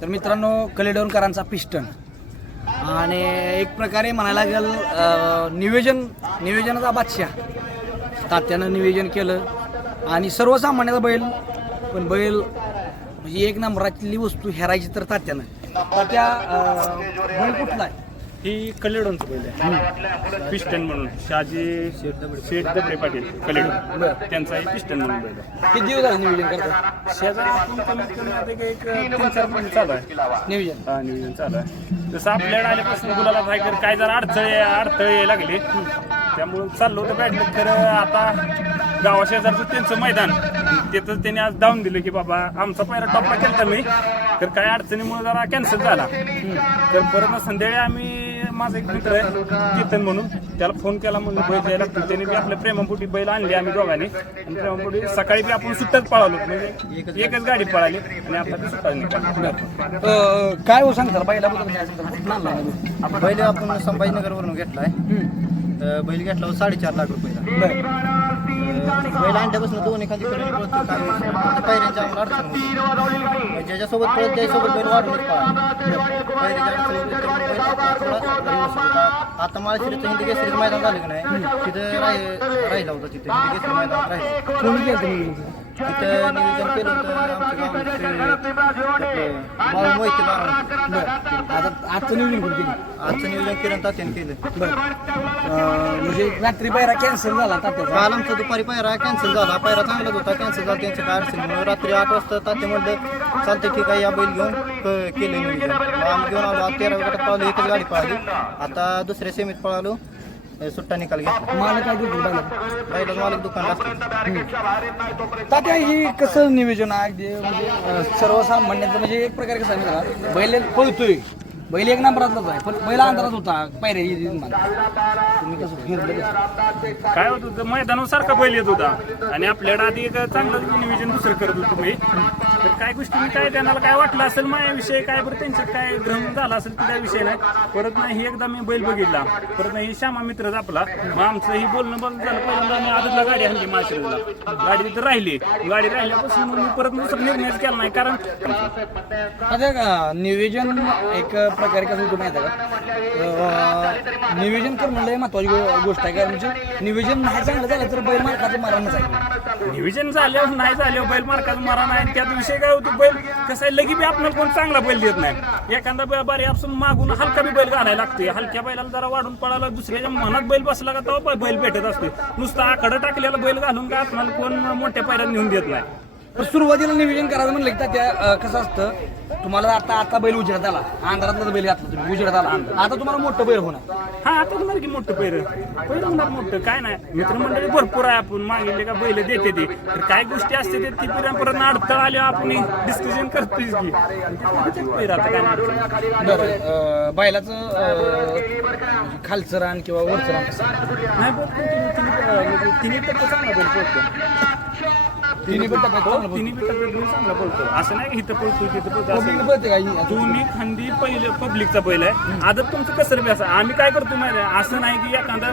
तर मित्रांनो कलेडोनकरांचा पिस्टन. आणि एक प्रकारे म्हणायला गेलं नियोजन नियोजनाचा बादशाह. तात्यानं नियोजन केलं. आणि सर्वसामान्याचा बैल पण बैल म्हणजे एक नंबरातली वस्तू हेरायची तर तात्यानं. तात्या बैल कुठला आहे? ही कलेडोनचं आहे. पिस्टन म्हणून शहाजी शेठ दबडे पाटील कलेडोन त्यांचा ही पिस्टन म्हणून आहे. किती दिवस झाले नियोजन शेजारातून कमीत कमी आता एक तीन चार महिने चालू आहे. नियोजन. हा नियोजन चालू आहे. जसं आपल्याकडे आल्यापासून गुलाला काय कर काय जरा अडथळे अडथळे लागले त्यामुळं चाललं होतं बॅडमिंटन खरं आता गावाशेजारचं त्यांचं मैदान तिथं त्यांनी आज डाऊन दिलं की बाबा आमचा पहिला टॉपला केला मी. तर काय अडचणीमुळे जरा कॅन्सल झाला. तर परत संध्याकाळी आम्ही माझा एक मित्र आहे केतन म्हणून. त्याला फोन केला म्हणून बैल द्यायला लागतो त्याने बी आपल्या प्रेमापोटी बैल आणली आम्ही दोघांनी. आणि प्रेमापोटी सकाळी बी आपण सुट्टच पळालो. म्हणजे एकच गाडी पळाली आणि आपला ती सुट्टाच निघाला. अं, काय हो सांगता बैलाबद्दल काय सांगता? कुठून आणला हा बैल? बैल आपण संभाजीनगरवरून घेतलाय. अं, बैल घेतला होता साडेचार लाख रुपयाला. बरं. पहिला अंड्यापासून दोन एखादी कडे पळतो काय आम्हाला अडचण होती ज्याच्यासोबत पळत त्याच्यासोबत बैल वाढूनच पळा आता मला तिथे हिंदी केसरीचं मैदान झालं की नाही तिथं राहिला होता तिथे. हिंदी केसरी मैदान राहिलं. तिथं नियोजन केलं होतं आजचं नियोजन कोणी केलं? आजचं नियोजन किरण तात्याने केलं. बरं. म्हणजे रात्री पायरा कॅन्सल झाला तात्याचा काल आमचा दुपारी पायरा कॅन्सल झाला. पायरा चांगलाच होता. कॅन्सल झाला. त्यांचं काय अडचण. मग रात्री आठ वाजता तात्या म्हणलं चालतं ठीक आहे. या बैल घेऊन क- केलं नियोजन. मग आम्ही घेऊन आलो. तेरा गटात पळालो. एकच गाडी पळाली. आता दुसऱ्या सेमीत पळालो. सुट्टा निकाल घेतला मला काय देतो बैला बैला मालक दुकान असतं तात्या ही कसं नियोजन आहे? अगदी म्हणजे अं, सर्वसामान्यांचं म्हणजे एक प्रकारे कसं आहे माहिती आहे का? बैल पळतोय. बैल एक नंबरातलाच आहे पण बैल अंधारात होता. पायऱ्या येत मला तुम्ही कसं फिरलं कसं? काय होत होतं? मैदानावर सारखा बैल येत होता. आणि आपल्याकडे आधी एक चांगलं नियोजन दुसरं करत होतो मी. तर काय गोष्टी मी काय त्यांना काय वाटलं असेल माझ्याविषयी काय बरं त्यांच्यात काय भ्रम झाला असेल त्या विषय नाही. परत नाही एकदा मी बैल बघितला. परत नाही ही श्यामा मित्रच आपला मग आमचं ही बोलणं बंद झालं. पहिल्यांदा मी आधीला गाडी आणली माशिरला गाडी तिथं राहिली. गाडी राहिल्यापासून मग मी परत दुसरा निर्णयच केला नाही कारण आता का नियोजन एक प्रकारे कसं होतं माहिती आहे का? नियोजन करणं लय महत्वाची गोष्ट आहे कारण म्हणजे नियोजन नाही चांगलं झालं तर बैल मार्काचं मारणच आहे नियोजन झाल्यावर नाही झाल्यावर बैल मार्काचा मारा नाही त्यात विषय काय होतो बैल कसं आहे लगी बी आपल्याला कोण चांगला बैल देत नाही. एखादा बै- बारी आपण मागून हलका बी बैल घालायला लागतोय हलक्या बैलाला जरा वाढून पडायला दुसऱ्याच्या मनात बैल बसला का तेव्हा बैल भेटत असते. नुसतं आकडं टाकलेला बैल घालून का आपल्याला कोण मोठ्या पायऱ्यात नेऊन देत नाही. सुरुवातीला नियोजन करायचं म्हणलं की त्या कसं असतं तुम्हाला आता आता बैल उजेडात आला. अंधारातला बैल घातला तुम्ही उजेडात आला आता तुम्हाला मोठं बैल होणार. हा आता होणार की मोठं पैर पहिलं होणार मोठं काय नाही. मित्रमंडळी भरपूर आहे आपण मागितले का बैल देते ते. तर काय गोष्टी असते ते ती पिढ्या परत अडथळा आल्यावर आपण डिस्कशन करतोय की. पैर आता काय नाही. बरं अं, बैलाचं अं, खालचं रान किंवा वरचं रान कसं? नाही म्हणजे तिन्ही टप्पा चांगला बैल तिन्ही पण टप्प्यात चांगलं हो, तिन्ही बी टप्प्यात बैल चांगला पळतो असं नाही की इथं पळतो तिथं पळतो असं पब्लिक नाही. पळते का ही? दोन्ही खांदी पहिले पब्लिकचा बैल आहे आदत तुमचं कसं बी असं आम्ही काय करतो माहिती आहे? असं नाही की एखादा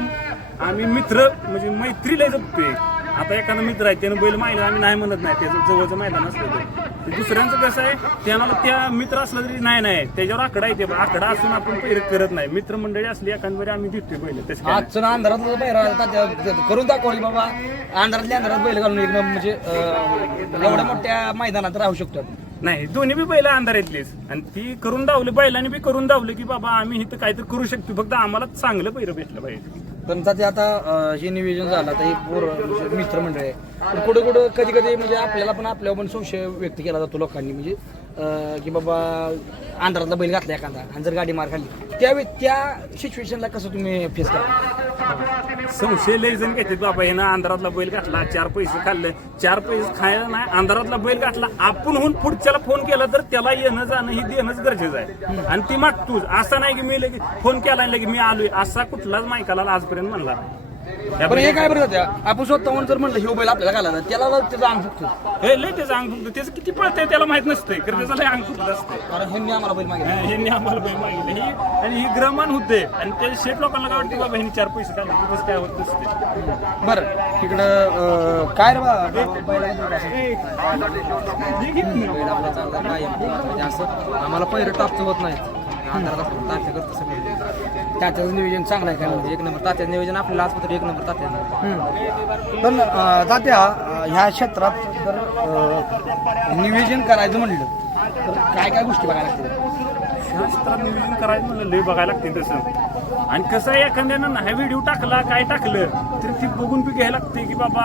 आम्ही मित्र म्हणजे मैत्रीला जपतोय आता एखादा मित्र आहे त्यानं बैल माहिला आम्ही नाही म्हणत नाही त्याचं जवळचं मैदान असलं तर. ते दुसऱ्यांचं कसं आहे त्यांना त्या मित्र असला तरी नाही नाही. त्याच्यावर आकडा येते आकडा असून आपण पैर करत नाही. मित्रमंडळी असली एखाद आम्ही देतोय बैल तसं काय. आजचं करून दाखवली बाबा. अंधारातल्या अंधारात बैल घालून एकदम म्हणजे अं, एवढ्या मोठ्या मैदानात राहू शकतो आपण. नाही दोन्ही बी बैल अंधारातलीच आणि ती करून दावले बैलांनी बी करून दावले की बाबा आम्ही इथं काहीतरी करू शकतो. फक्त आम्हाला चांगलं पैर भेटलं पाहिजे. पण ते आता हे नियोजन झालं आता एक पोर मित्र म्हणजे मित्रमंडळ आहे. पण कुठं कुठं कधी कधी म्हणजे आपल्याला पण आपल्यावर पण संशय व्यक्त केला जातो लोकांनी म्हणजे अं, की बाबा अंधारातला बैल घातला एखादा आणि जर गाडी मार खाल्ली. त्यावेळी त्या सिच्युएशनला कसं तुम्ही फेस करा संशय लय जण घेतात बाबा यानं अंधारातला बैल घातला चार पैसे खाल्ले. चार पैसे खायला नाही अंधारातला बैल घातला. आपण होऊन पुढच्याला फोन केला तर त्याला येणं जाणं ही देणंच गरजेचं आहे. आणि ती मागतोच. असं नाही की मी लगे फोन केला आणि लगे मी आलोय. असा कुठलाच मायकाला आजपर्यंत म्हणला नाही. त्या बरं हे काय बरं जात्या आपण स्वतःहून जर म्हणलं ह्यो बैल आपल्याला घालायला त्याला त्याचा अंग फुकतो हे लय त्याचं अंग फुगतं त्याचं किती पळतंय त्याला माहीत नसतंय कारण त्याचं लय अंग फुगत असतंय कारण ह्यांनी आम्हाला बैल मागितला ह्यांनी आम्हाला बैल मागितले ही आणि ही ग्रहमान होते आणि ते शेट लोकांना काय वाटतं बाबा ह्यांनी चार पैसे काढले की बस काय होत नसते बरं इकडं अं, काय रे बा बैलाबद्दल असं? बैल आपला चांगला नाही म्हणजे असं आम्हाला पहिलं टॉपचं होत नाही अंधारात असतो तात्या करतो सगळं तात्याचं नियोजन चांगलं आहे काय म्हणजे एक नंबर तात्याचं नियोजन आपल्याला आजपर्यंत एक नंबर तात्या पण अं, तात्या अं, ह्या क्षेत्रात जर अं, नियोजन करायचं म्हणलं. तर काय काय गोष्टी बघायला लागतील? शास्त्र नियोजन करायचं म्हणलं लय बघायला लागते तसं. आणि कसं आहे एखाद्यानं नाही व्हिडिओ टाकला काय टाकलं तर ती बघून बी घ्यायला लागते की बाबा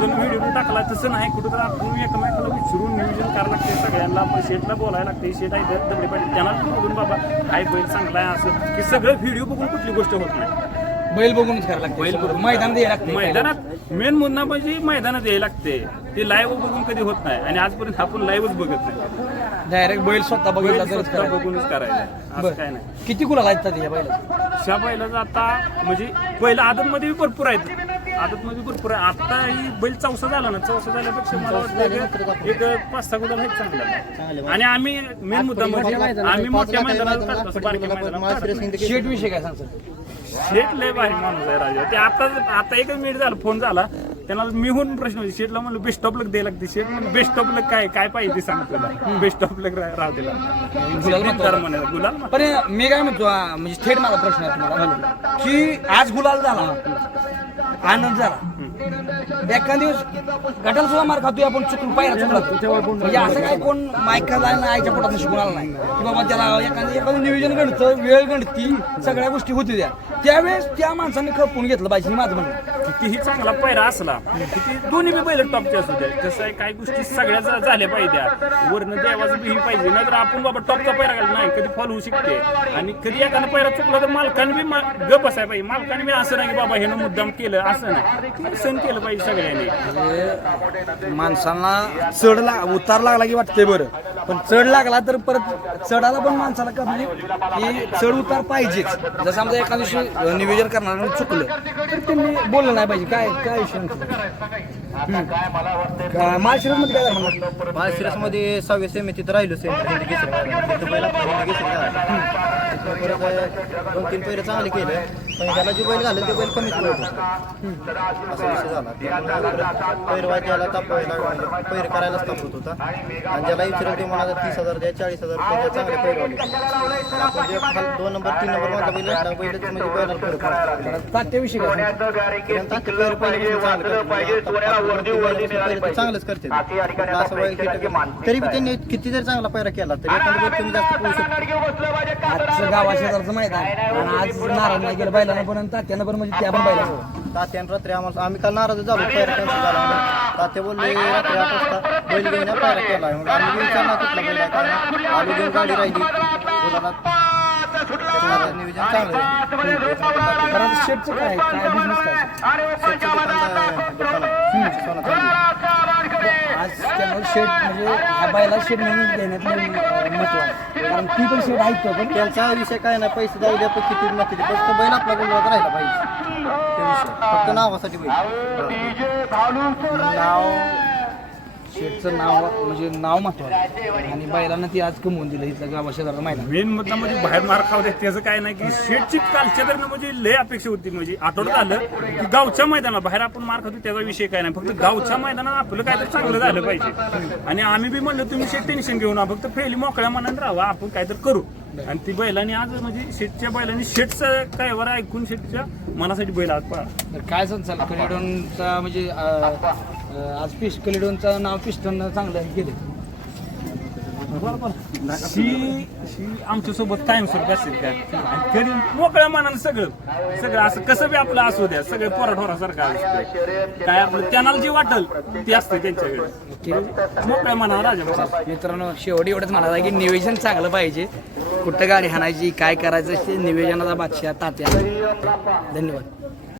तुम्ही व्हिडिओ टाकला तसं नाही कुठं तर आपण एकमेकाला विचारून नियोजन करायला लागते सगळ्यांना आपण शेटला बोलायला लागते शेट आहे तर दगडे पाहिजे त्यांना बघून बाबा हाय बैल चांगला आहे असं की सगळं व्हिडिओ बघून कुठली गोष्ट होत नाही. बैल बघूनच करायला लागते. बैल बघून. मैदान द्यायला लागते. मैदानात मेन मुद्दा म्हणजे मैदानात यायला लागते. ते लाईव्ह बघून कधी होत नाही. आणि आजपर्यंत आपण लाईव्हच बघत नाही. डायरेक्ट बैल स्वतः बघितला बैल तरच स्वतः करायचं. बघूनच करायचं असं बरं. काय नाही. किती आहेत तात्या या बैला शा बैलाचं आता म्हणजे पहिलं आदतमध्ये बी भरपूर आहेत. आदतमध्ये भरपूर आहे आता ही बैल चौसा झाला ना चौसा झाल्यापेक्षा मला वाटतं एक- एक पाच सहा गुलाल आहेत चांगला. आणि आम्ही मेन मुद्दा म्हणजे आम्ही मोठ्या मैदानात काढतो असं बारक्या मैदानात. काढत नाही. शेट विषय काय सांगतो? शेठ लय भारी माणूस आहे राजा. ते आता आता एकच मिनिट झाला फोन झाला त्यांना मी होऊन प्रश्न होते शेठला म्हणलं बेस्ट ऑफ लक द्यायला लागते शेठ म्हणलं बेस्ट ऑफ लक काय काय पाहिजे ते सांग तुला. बेस्ट ऑफ लक राहू दिला गुलाल. पण मी काय म्हणतो हा, म्हणजे थेट माझा प्रश्न आहे तुम्हाला. की आज गुलाल झाला आनंद झाला. एका दिवस गटल सुद्धा मार खातोय आपण चुकून पायरा चुकला म्हणजे असं काय कोण मायकाला आणि आईच्या पोटात शिकून आला नाही. की बाबा त्याला एखादं एखादं नियोजन घडतं वेळ गणती सगळ्या गोष्टी होती त्या. त्यावेळेस त्या माणसाने खपून घेतलं पाहिजे माझं म्हणणं कितीही चांगला पैरा असला किती दोन्ही बी बैल टॉपचे असू द्या. कसं आहे काही गोष्टी सगळ्या जरा झाल्या पाहिजे वरनं देवाचं बी पाहिजे पाहिजे नाहीतर आपण बाबा टॉपचा पैरा घाल नाही कधी फॉल होऊ शकते. आणि कधी एखादा पैरा चुकला तर मालकाने बी गप असायला पाहिजे. मालकाने बी असं नाही की बाबा ह्यानं मुद्दाम केलं असं नाही. सण केलं पाहिजे सगळं म्हणजे माणसांना चढ लाग उतार लागला की वाटते बरं. पण चढ लागला तर परत चढायला पण माणसाला का म्हणजे की चढ उतार पाहिजेच. जसं समजा एका दिवशी निवेदन करणार चुकलं तर त्यांनी बोललं नाही पाहिजे. काय काय विषय काय झालं? माळशिरसमध्ये सहाव्या सेमी तिथं राहिलो सेमी हिंदी केसरी तिथं परत दोन तीन पैरे चांगले केले. पण त्याला जे बैल झालं ते बैल कमीच पडत असा विषय झाला. पैरवा त्याला तापवायला म्हणजे पैर करायलाच तापत होता. आणि ज्याला विचारलं ते मला तीस हजार द्या चाळीस हजार रुपये चांगले पैरवाले. आपण जे खाल- दोन नंबर तीन नंबर माझा बैल असला बैल म्हणजे बैलाला फरक तात्याविषयी काय चांगलंच करते असं तरी त्यांनी किती जरी चांगला पैरा केला तरी कमी जास्त पळू शकतो आजचं गावा शेजारचं मैदान आणि आज नारायण नाही गेलं बैलानं पण आणि तात्यानं पण म्हणजे त्या पण बैला तात्यानं रात्री आम्हाला आम्ही काल नाराज झालो पैरा कॅन्सल झाला. तात्या बोलले रात्री आठ वाजता बैल घेऊन पैरा केला. म्हणून आम्ही बी विचारणार कुठला बैल आहे नाही. आलो घेऊन गाडी राहिली. चांगलं आहे. शेटचं काय काय बिझनेस काय आज त्यामुळे शेट म्हणजे ह्या बैला शेट म्हणून देण्यात महत्त्व आहे कारण ती पण शेट ऐकतो पण त्यांचा विषय काय नाही पैसे जाऊ द्या पण किती नक्की फक्त बैल आपला गुलाबात राहिला पाहिजे ते विषय. फक्त नावासाठी बैल नाव शेटचं नाव म्हणजे नाव महत्वाचं आणि बैलांना ती आज कमवून दिलं इथलं गावा शेजारचं मैदान. मेन मुद्दा म्हणजे बाहेर मार खाऊ दे त्याचं काय नाही की शेटची कालच्या दरम्यान म्हणजे लय अपेक्षा होती म्हणजे आठवड्यात आलं की गावच्या मैदानात बाहेर आपण मार खातो त्याचा विषय काय नाही. फक्त गावच्या मैदानात आपलं काहीतरी चांगलं झालं पाहिजे. आणि आम्ही बी म्हणलं तुम्ही शेट टेन्शन घेऊ नका फक्त फेली मोकळ्या मनात राहा आपण काहीतरी करू. आणि ती बैलांनी आज म्हणजे शेटच्या बैलांनी शेटचं काय वर ऐकून शेटच्या मनासाठी बैल आज पळा तर काय कलिडोनचा म्हणजे आज पिस्ट कलिडोनचं नाव पिस्टन चांगलं गेलं शी शी आमच्यासोबत कायमस्वरूपी असेल का? कधी मोकळ्या मनानं सगळं सगळं असं कसं बी आपलं असू द्या सगळं पोराठोरासारखं असतं काय आपलं त्यांना जे वाटल ते असतं त्यांच्याकडे. मोकळ्या मनानं राजा. मित्रांनो शेवटी एवढंच म्हणाला की नियोजन चांगलं पाहिजे. कुठं गाडी हाणायची काय करायचं ते नियोजनाचा बादशाह तात्या. धन्यवाद.